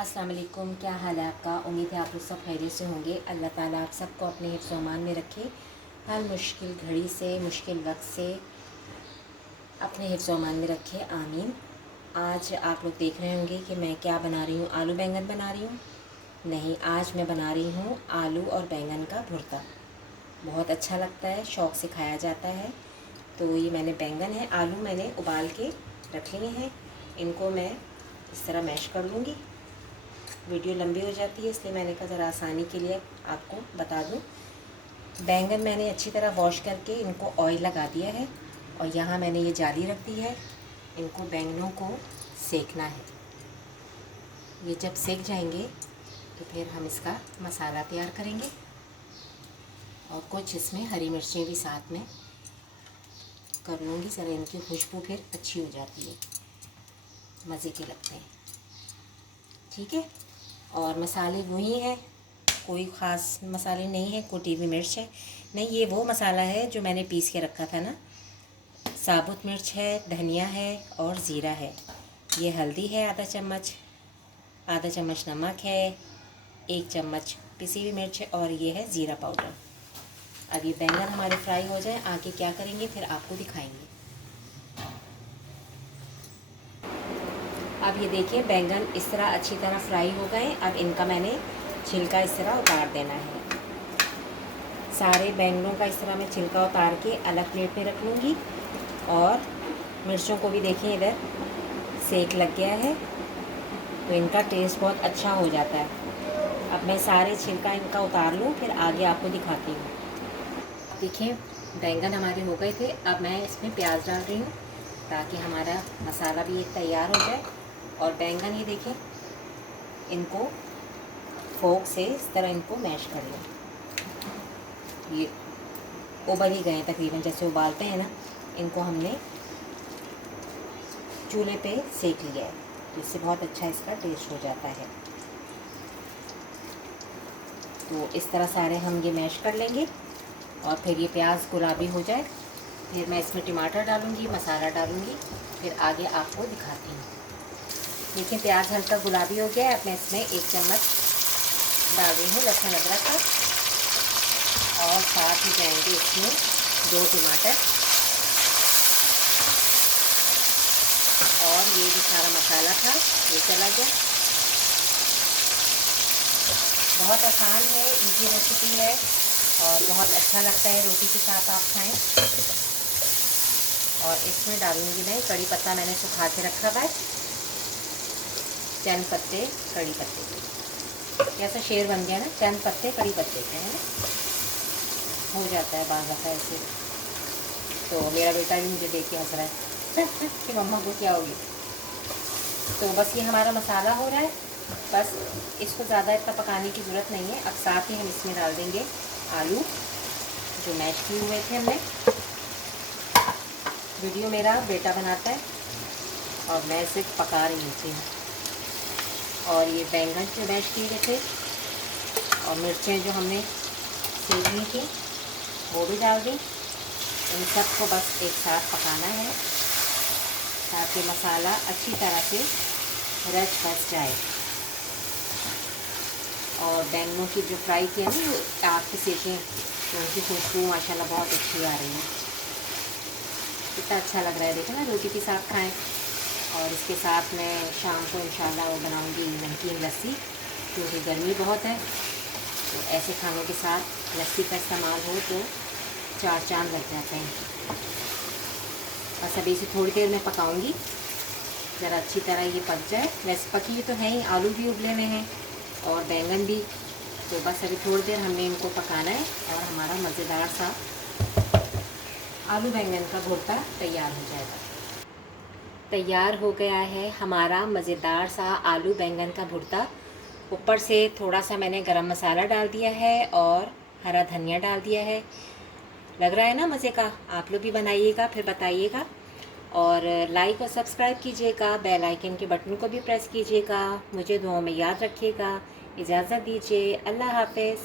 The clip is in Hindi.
अस्सलाम वालेकुम। क्या हाल है आपका? उम्मीद है आप लोग सब खैरियत से होंगे। अल्लाह ताला आप सबको अपने हिफ्ज़ अमान में रखे, हर मुश्किल घड़ी से, मुश्किल वक्त से अपने हिफ्ज़ अमान में रखे, आमीन। आज आप लोग देख रहे होंगे कि मैं क्या बना रही हूँ। आलू बैंगन बना रही हूँ? नहीं, आज मैं बना रही हूँ आलू और बैंगन का भुर्ता। बहुत अच्छा लगता है, शौक़ से खाया जाता है। तो ये मैंने बैंगन है, आलू मैंने उबाल के रख लिए हैं। इनको मैं इस तरह मैश कर लूँगी। वीडियो लंबी हो जाती है, इसलिए मैंने कहा ज़रा आसानी के लिए आपको बता दूं। बैंगन मैंने अच्छी तरह वॉश करके इनको ऑयल लगा दिया है और यहाँ मैंने ये जाली रख दी है। इनको बैंगनों को सेकना है। ये जब सेक जाएंगे तो फिर हम इसका मसाला तैयार करेंगे और कुछ इसमें हरी मिर्चें भी साथ में कर लूँगी। ज़रा इनकी खुशबू फिर अच्छी हो जाती है, मज़े के लगते हैं। ठीक है, और मसाले वही हैं, कोई ख़ास मसाले नहीं है। कुटी हुई मिर्च है, नहीं ये वो मसाला है जो मैंने पीस के रखा था ना। साबुत मिर्च है, धनिया है और ज़ीरा है। ये हल्दी है आधा चम्मच नमक है, 1 चम्मच पिसी हुई मिर्च है और ये है ज़ीरा पाउडर। अब ये बैंगन हमारे फ्राई हो जाए, आगे क्या करेंगे फिर आपको दिखाएंगे। अब ये देखिए बैंगन इस तरह अच्छी तरह फ्राई हो गए। अब इनका मैंने छिलका इस तरह उतार देना है। सारे बैंगनों का इस तरह मैं छिलका उतार के अलग प्लेट में रख लूँगी। और मिर्चों को भी देखें, इधर सेक लग गया है तो इनका टेस्ट बहुत अच्छा हो जाता है। अब मैं सारे छिलका इनका उतार लूँ, फिर आगे आपको दिखाती हूँ। देखिए बैंगन हमारे हो गए थे। अब मैं इसमें प्याज डाल रही हूँ ताकि हमारा मसाला भी एक तैयार हो जाए। और बैंगन ये देखें, इनको फोक से इस तरह इनको मैश कर लें। ये उबल ही गए तकरीबन, जैसे उबालते हैं ना। इनको हमने चूल्हे पे सेक लिया है तो इससे बहुत अच्छा इसका टेस्ट हो जाता है। तो इस तरह सारे हम ये मैश कर लेंगे और फिर ये प्याज गुलाबी हो जाए, फिर मैं इसमें टमाटर डालूँगी, मसाला डालूँगी, फिर आगे आपको दिखाती हूँ। देखिए प्याज हल्का गुलाबी हो गया है। अब मैं इसमें 1 चम्मच डाल रही हूँ लहसुन अदरक का और साथ ही जाएंगे इसमें 2 टमाटर। और ये जो सारा मसाला था ये चला गया। बहुत आसान है, इजी रेसिपी है और बहुत अच्छा लगता है, रोटी के साथ आप खाएं। और इसमें डालूंगी मैं कड़ी पत्ता, मैंने सुखा के रखा हुआ है। चंद पत्ते कड़ी पत्ते के, कैसा शेर बन गया ना, चंद पत्ते कड़ी पत्ते के, है ना। हो जाता है बाज़ दफ़ा ऐसे। तो मेरा बेटा भी मुझे देख के हंस रहा है कि मम्मा को क्या होगी। तो बस ये हमारा मसाला हो रहा है, बस इसको ज़्यादा इतना पकाने की ज़रूरत नहीं है। अब साथ ही हम इसमें डाल देंगे आलू जो मैश किए हुए थे हमने। वीडियो मेरा बेटा बनाता है और मैं सिर्फ पका रही थी। और ये बैंगन जो मैश किए गए थे और मिर्चें जो हमने सेकनी थी वो भी डाल दी। इन सबको बस एक साथ पकाना है ताकि मसाला अच्छी तरह से रच बस जाए। और बैंगनों की जो फ्राई किए ना वो आग पे सेकें तो उनकी खुशबू माशाल्लाह बहुत अच्छी आ रही है। कितना अच्छा लग रहा है, देखो ना, रोटी के साथ खाएं। और इसके साथ मैं शाम को इंशाल्लाह वो बनाऊंगी नमकीन लस्सी, क्योंकि गर्मी बहुत है। तो ऐसे खानों के साथ लस्सी का इस्तेमाल हो तो 4 चांद लग जाते हैं। बस अभी इसे थोड़ी देर में पकाऊंगी, ज़रा अच्छी तरह ये पक जाए। वैसे पकी हुई तो है ही, आलू भी उबले हुए हैं और बैंगन भी। तो बस अभी थोड़ी देर हमने इनको पकाना है और हमारा मज़ेदार सा आलू बैंगन का भुर्ता तैयार हो जाएगा। तैयार हो गया है हमारा मज़ेदार सा आलू बैंगन का भुर्ता। ऊपर से थोड़ा सा मैंने गरम मसाला डाल दिया है और हरा धनिया डाल दिया है। लग रहा है ना मज़े का? आप लोग भी बनाइएगा, फिर बताइएगा। और लाइक और सब्सक्राइब कीजिएगा, बेल आइकन के बटन को भी प्रेस कीजिएगा। मुझे दुआओं में याद रखिएगा। इजाज़त दीजिए, अल्लाह हाफ़िज़।